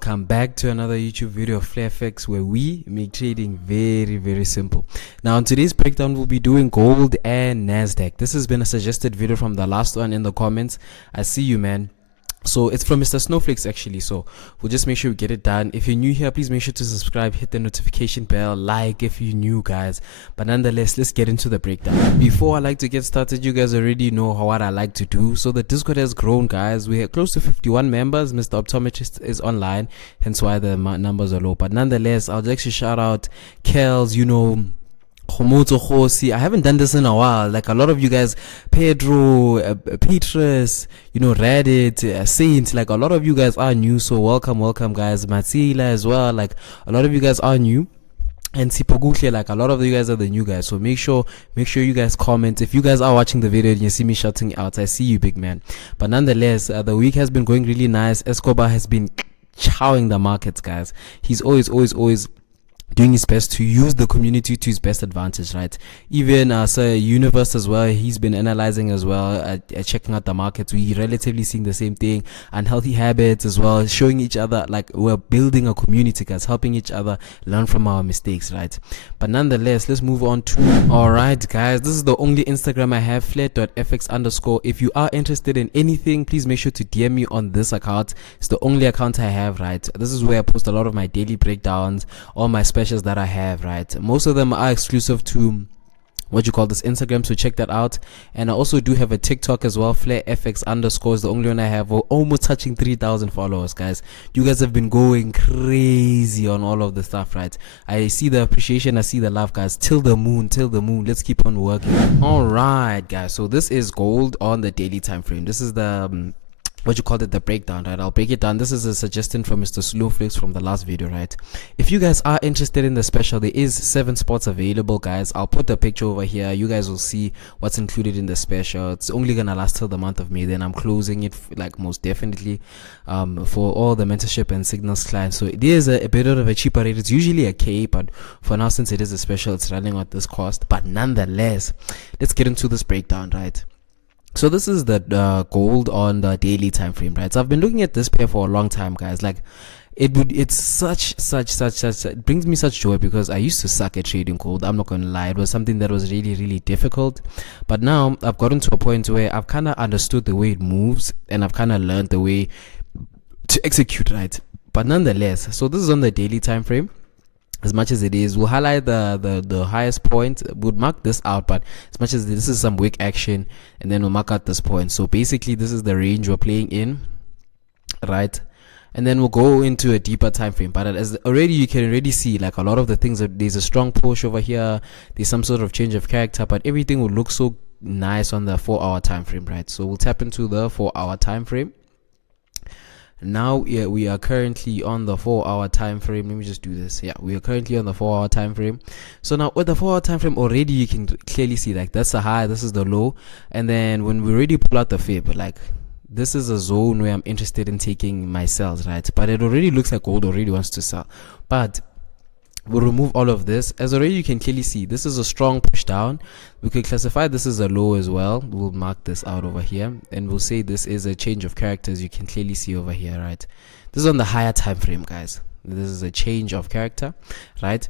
welcome back to another YouTube video of FlareFX, where we make trading very simple. Now in today's breakdown, we'll be doing gold and NASDAQ. This has been a suggested video from the last one in the comments. I see you, man. So it's from Mr. Snowflakes actually, so we'll just make sure we get it done. If you're new here, please make sure to subscribe, hit the notification bell, like if you're new, guys. But nonetheless, let's get into the breakdown. Before I like to get started, you guys already know what I like to do. So the Discord has grown, guys. We have close to 51 members. Mr. Optometrist is online, hence why the numbers are low. But nonetheless, I'll actually shout out Kels, you know, I haven't done this in a while. Like a lot of you guys, Pedro, Petrus, you know, Reddit, Saint, like a lot of you guys are new. So welcome guys. Matsila as well. Like a lot of you guys are new. And Sipogutle, like a lot of you guys are the new guys. So make sure you guys comment. If you guys are watching the video and you see me shouting out, I see you, big man. But nonetheless, the week has been going really nice. Escobar has been chowing the markets, guys. He's always doing his best to use the community to his best advantage, right? Even Sir Universe as well, he's been analyzing as well, checking out the markets. We relatively seeing the same thing, unhealthy habits as well, showing each other, like we're building a community, guys, helping each other learn from our mistakes, right? But nonetheless, let's move on to, all right, guys, this is the only Instagram I have, flare.fx_. If you are interested in anything, please make sure to DM me on this account. It's the only account I have, right? This is where I post a lot of my daily breakdowns, all my specials that I have, right? Most of them are exclusive to this Instagram, so check that out. And I also do have a TikTok as well, FlareFX_ is the only one I have. We're almost touching 3,000 followers, guys. You guys have been going crazy on all of the stuff, right? I see the appreciation, I see the love, guys. Till the moon, let's keep on working. All right, guys, so this is gold on the daily time frame. This is the the breakdown, right? I'll break it down. This is a suggestion from Mr. Snowflakes from the last video, right? If you guys are interested in the special, there is 7 spots available, guys. I'll put the picture over here. You guys will see what's included in the special. It's only gonna last till the month of May, then I'm closing it, like, most definitely, for all the mentorship and signals clients. So it is a bit of a cheaper rate. It's usually a K, but for now, since it is a special, it's running at this cost. But nonetheless, let's get into this breakdown, right? So this is the gold on the daily time frame, right? So I've been looking at this pair for a long time, guys. Like it's such it brings me such joy, because I used to suck at trading gold. I'm not gonna lie, it was something that was really difficult. But now I've gotten to a point where I've kind of understood the way it moves, and I've kind of learned the way to execute, right? But nonetheless, so this is on the daily time frame. As much as it is, we'll highlight the highest point, we'll mark this out, but as much as this is some wick action, and then we'll mark out this point. So basically this is the range we're playing in, right? And then we'll go into a deeper time frame. But as already, you can already see, like, a lot of the things, that there's a strong push over here, there's some sort of change of character, but everything will look so nice on the 4-hour time frame, right? So we'll tap into the 4-hour time frame. Now we are currently on the 4-hour time frame. Let me just do this. Yeah, we are currently on the 4-hour time frame. So now with the 4-hour time frame, already you can clearly see, like, that's the high, this is the low. And then when we already pull out the fib, like, this is a zone where I'm interested in taking my sells, right? But it already looks like gold already wants to sell. But we'll remove all of this. As already you can clearly see, this is a strong push down. We could classify this as a low as well. We'll mark this out over here, and we'll say this is a change of characters. You can clearly see over here, right? This is on the higher time frame, guys. This is a change of character, right?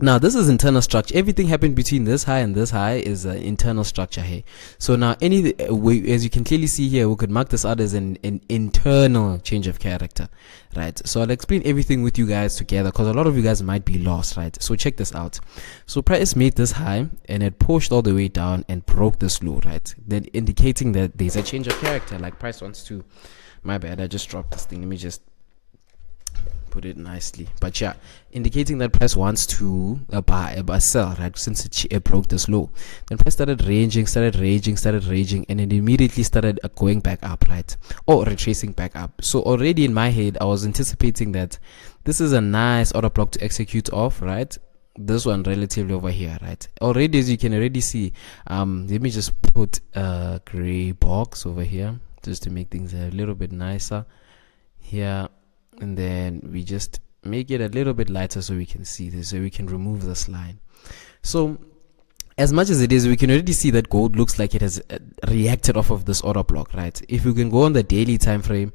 Now this is internal structure. Everything happened between this high and this high is an internal structure here. So now as you can clearly see here, we could mark this out as an internal change of character, right? So I'll explain everything with you guys together, because a lot of you guys might be lost, right? So check this out. So price made this high and it pushed all the way down and broke this low, right? Then indicating that there's a change of character, like price wants to, my bad, I just dropped this thing. Let me just put it nicely. But yeah, indicating that price wants to buy a sell, right? Since it broke this low, then price started raging, and it immediately started going back up, right? Or retracing back up. So already in my head, I was anticipating that this is a nice order block to execute off, right? This one relatively over here, right? Already, as you can already see, let me just put a gray box over here just to make things a little bit nicer here. And then we just make it a little bit lighter so we can see this, so we can remove this line. So as much as it is, we can already see that gold looks like it has reacted off of this order block, right? If we can go on the daily time frame,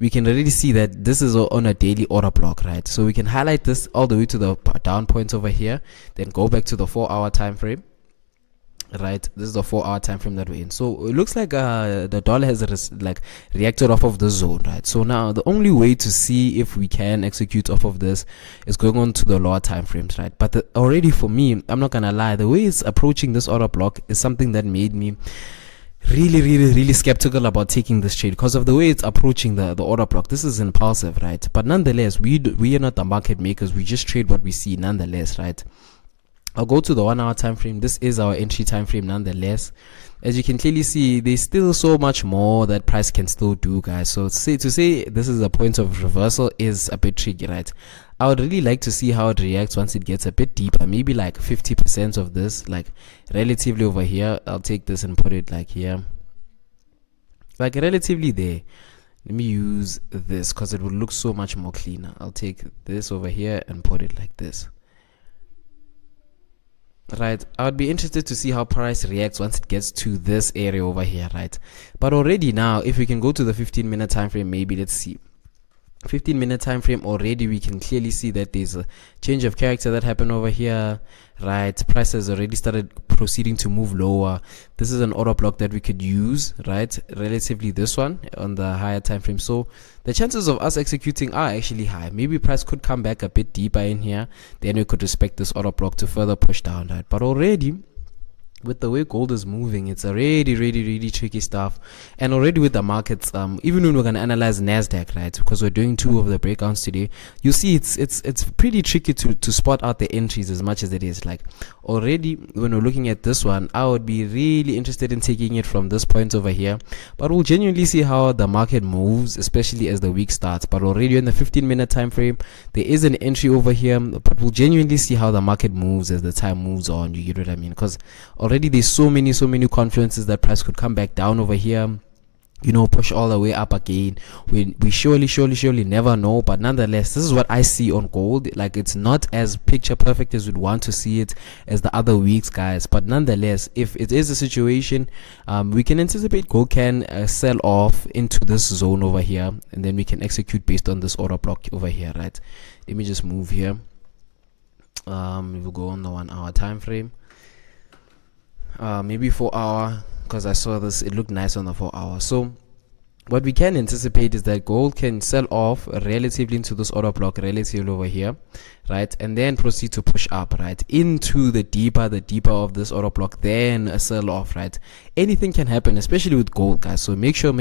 we can already see that this is on a daily order block, right? So we can highlight this all the way to the down points over here, then go back to the 4-hour time frame. Right, this is the 4-hour time frame that we're in. So it looks like the dollar has reacted off of this zone, right? So now the only way to see if we can execute off of this is going on to the lower time frames, right? But already for me, I'm not gonna lie, the way it's approaching this order block is something that made me really skeptical about taking this trade because of the way it's approaching the order block. This is impulsive, right? But nonetheless, we are not the market makers. We just trade what we see nonetheless, right? I'll go to the 1-hour time frame. This is our entry time frame nonetheless. As you can clearly see, there's still so much more that price can still do, guys. So to say this is a point of reversal is a bit tricky, right? I would really like to see how it reacts once it gets a bit deeper, maybe like 50% of this, like relatively over here. I'll take this and put it like here, like relatively there. Let me use this because it will look so much more cleaner. I'll take this over here and put it like this. Right, I would be interested to see how price reacts once it gets to this area over here, right? But already now, if we can go to the 15-minute time frame, maybe let's see. 15-minute time frame, already we can clearly see that there's a change of character that happened over here, right? Price has already started proceeding to move lower. This is an order block that we could use, right? Relatively this one on the higher time frame. So the chances of us executing are actually high. Maybe price could come back a bit deeper in here, then we could respect this order block to further push down, right? But already with the way gold is moving, it's already really tricky stuff. And already with the markets, even when we're going to analyze NASDAQ, right, because we're doing 2 of the breakdowns today, you see it's pretty tricky to spot out the entries as much as it is. Like already when we're looking at this one, I would be really interested in taking it from this point over here, but we'll genuinely see how the market moves, especially as the week starts. But already in the 15-minute time frame, there is an entry over here, but we'll genuinely see how the market moves as the time moves on. You get what I mean? Because already there's so many confluences that price could come back down over here, you know, push all the way up again. We surely never know. But nonetheless, this is what I see on gold. Like, it's not as picture perfect as we'd want to see it as the other weeks, guys. But nonetheless, if it is a situation, we can anticipate gold can sell off into this zone over here, and then we can execute based on this order block over here, right? Let me just move here. We'll go on the 1-hour time frame. Maybe 4-hour, because I saw this, it looked nice on the 4-hour. So what we can anticipate is that gold can sell off relatively into this order block relatively over here, right, and then proceed to push up, right, into the deeper of this order block, then a sell off, right? Anything can happen, especially with gold, guys. So make sure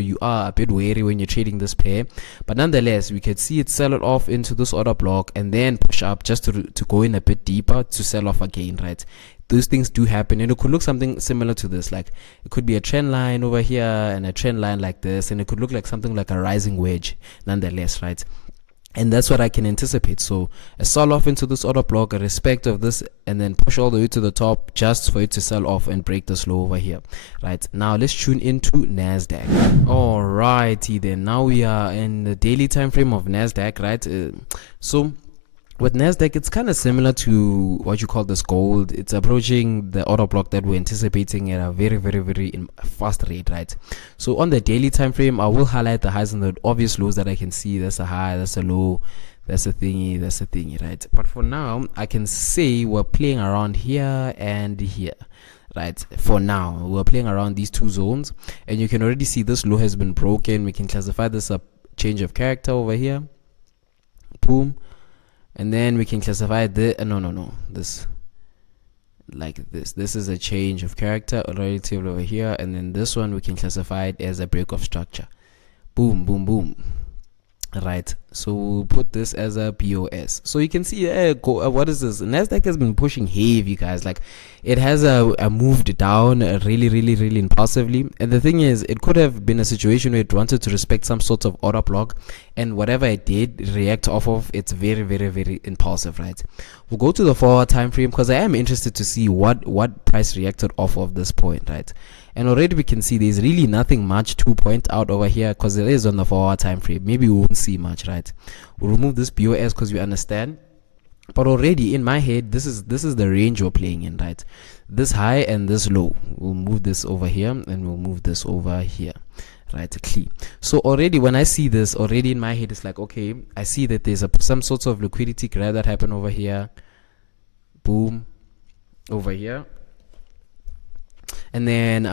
you are a bit wary when you're trading this pair. But nonetheless, we could see it sell it off into this order block and then push up just to go in a bit deeper to sell off again, right? Those things do happen, and it could look something similar to this. Like, it could be a trend line over here and a trend line like this, and it could look like something like a rising wedge nonetheless, right? And that's what I can anticipate. So a sell off into this order block, a respect of this, and then push all the way to the top just for it to sell off and break this low over here, right? Now let's tune into NASDAQ. Alrighty then, now we are in the daily time frame of NASDAQ, right? So with NASDAQ, it's kind of similar to what you call this gold. It's approaching the order block that we're anticipating at a very fast rate, right? So on the daily time frame, I will highlight the highs and the obvious lows that I can see. That's a high, that's a low, that's a thingy, right? But for now, I can say we're playing around here and here, right? For now, we're playing around these 2 zones, and you can already see this low has been broken. We can classify this a change of character over here. Boom. And then we can classify the this like this is a change of character relative over here, and then this one we can classify it as a break of structure. Boom, right? So we'll put this as a POS. So you can see what is this? NASDAQ has been pushing heavy, guys. Like, it has moved down really impulsively. And the thing is, it could have been a situation where it wanted to respect some sort of order block, and whatever it did react off of, it's very impulsive, right? We'll go to the 4-hour time frame because I am interested to see what price reacted off of this point, right? And already we can see there's really nothing much to point out over here because it is on the 4-hour time frame. Maybe we won't see much, right? We'll remove this POS because we understand. But already in my head, this is the range we're playing in, right? This high and this low. We'll move this over here and we'll move this over here, right? Clear. So already when I see this, already in my head it's like, okay, I see that there's some sort of liquidity grab that happened over here, boom, over here. And then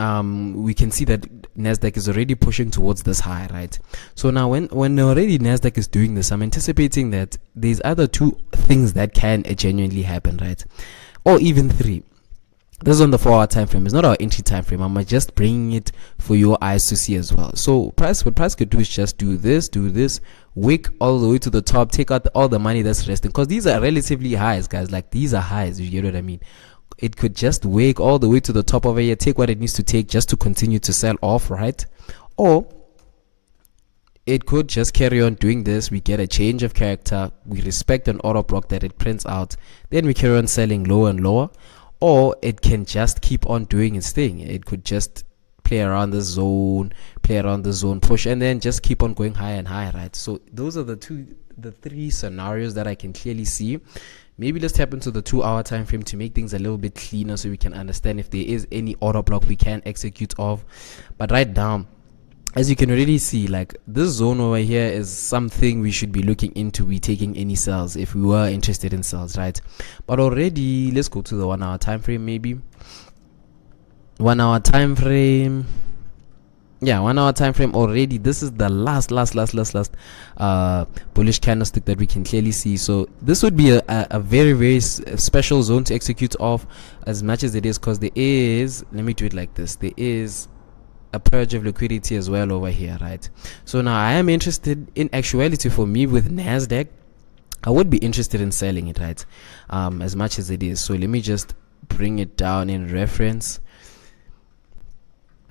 we can see that NASDAQ is already pushing towards this high, right? So now when already NASDAQ is doing this, I'm anticipating that there's other two things that can genuinely happen, right? Or even three. This is on the 4-hour time frame. It's not our entry time frame. I'm just bringing it for your eyes to see as well. So what price could do is just do this, wick all the way to the top, take out all the money that's resting, because these are relatively highs, guys. Like, these are highs, you get what I mean? It could just wake all the way to the top over here, take what it needs to take just to continue to sell off, right? Or it could just carry on doing this. We get a change of character, we respect an order block that it prints out, then we carry on selling lower and lower. Or it can just keep on doing its thing. It could just play around the zone, push, and then just keep on going higher and higher, right? So those are the three scenarios that I can clearly see. Maybe let's tap into the 2-hour time frame to make things a little bit cleaner so we can understand if there is any order block we can execute off. But right now, as you can already see, like, this zone over here is something we should be looking into. We taking any sales if we were interested in sales, right? But already, let's go to the 1-hour time frame. Maybe 1-hour time frame. Yeah, 1-hour time frame already. This is the last bullish candlestick that we can clearly see. So this would be a very, very special zone to execute off, as much as it is, because there is, let me do it like this, there is a purge of liquidity as well over here, right? So now I am interested, in actuality, for me with NASDAQ, I would be interested in selling it, right? As much as it is. So let me just bring it down in reference.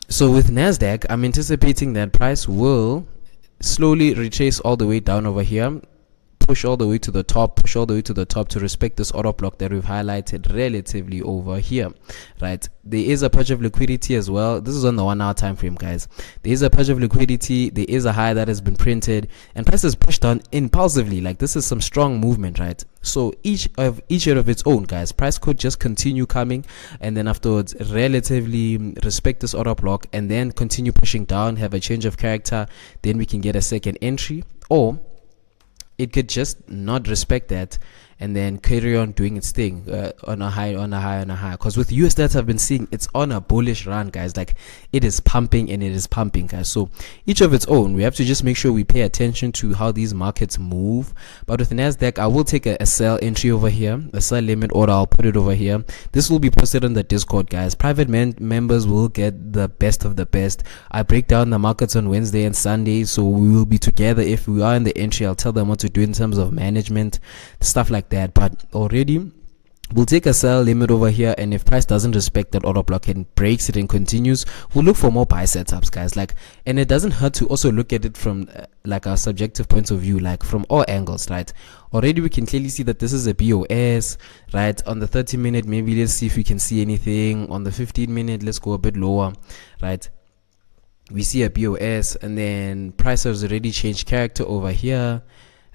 So with NASDAQ, I'm anticipating that price will slowly retrace all the way down over here, push all the way to the top, to respect this order block that we've highlighted relatively over here, right? There is a purge of liquidity as well. This is on the 1-hour time frame, guys. There is a purge of liquidity. There is a high that has been printed, and price is pushed down impulsively. Like, this is some strong movement, right? So each of its own, guys. Price could just continue coming, and then afterwards relatively respect this order block, and then continue pushing down, have a change of character, then we can get a second entry. Or it could just not respect that and then carry on doing its thing on a high. Because with US data, I've been seeing it's on a bullish run, guys. Like, it is pumping, guys. So each of its own, we have to just make sure we pay attention to how these markets move. But with NASDAQ, I will take a sell entry over here, a sell limit order. I'll put it over here. This will be posted on the Discord, guys. Private members will get the best of the best. I break down the markets on Wednesday and Sunday, so we will be together. If we are in the entry, I'll tell them what to do in terms of management, stuff like that. But already, we'll take a sell limit over here, and if price doesn't respect that order block and breaks it and continues, we'll look for more buy setups, guys. Like, and it doesn't hurt to also look at it from like our subjective point of view, like from all angles, right? Already we can clearly see that this is a BOS, right? On the 30-minute, maybe let's see if we can see anything. On the 15-minute, let's go a bit lower, right? We see a BOS, and then price has already changed character over here,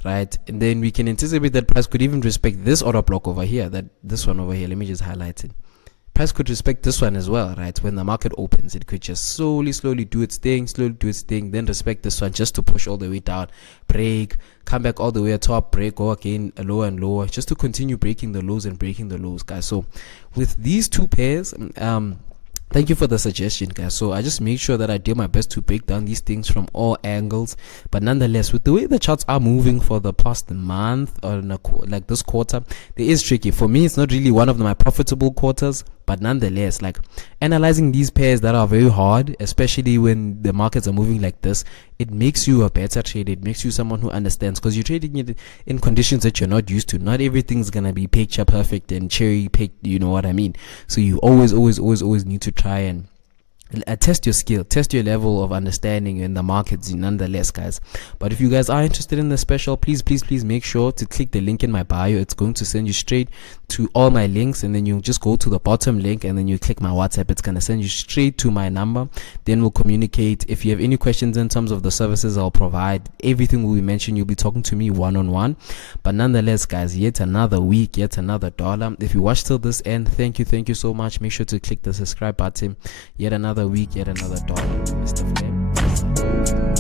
right? And then we can anticipate that price could even respect this order block over here, this one over here. Let me just highlight it. Price could respect this one as well, right? When the market opens, it could just slowly do its thing, then respect this one just to push all the way down, break, come back all the way at top, break, go again lower and lower, just to continue breaking the lows and breaking the lows, guys. So with these two pairs, thank you for the suggestion, guys. So I just make sure that I do my best to break down these things from all angles. But nonetheless, with the way the charts are moving for the past month or like this quarter, it is tricky. For me, it's not really one of my profitable quarters. But nonetheless, like, analyzing these pairs that are very hard, especially when the markets are moving like this, it makes you a better trader. It makes you someone who understands, because you're trading it in conditions that you're not used to. Not everything's gonna be picture perfect and cherry picked, you know what I mean? So you always need to try and test your skill, test your level of understanding in the markets nonetheless, guys. But if you guys are interested in the special, please make sure to click the link in my bio. It's going to send you straight to all my links, and then you just go to the bottom link and then you click my WhatsApp. It's going to send you straight to my number. Then we'll communicate. If you have any questions in terms of the services I'll provide, everything will be mentioned. You'll be talking to me one-on-one. But nonetheless, guys, yet another week, yet another dollar. If you watched till this end, thank you so much. Make sure to click the subscribe button. Yet another week, yet another dollar. Mr. Flame. Peace.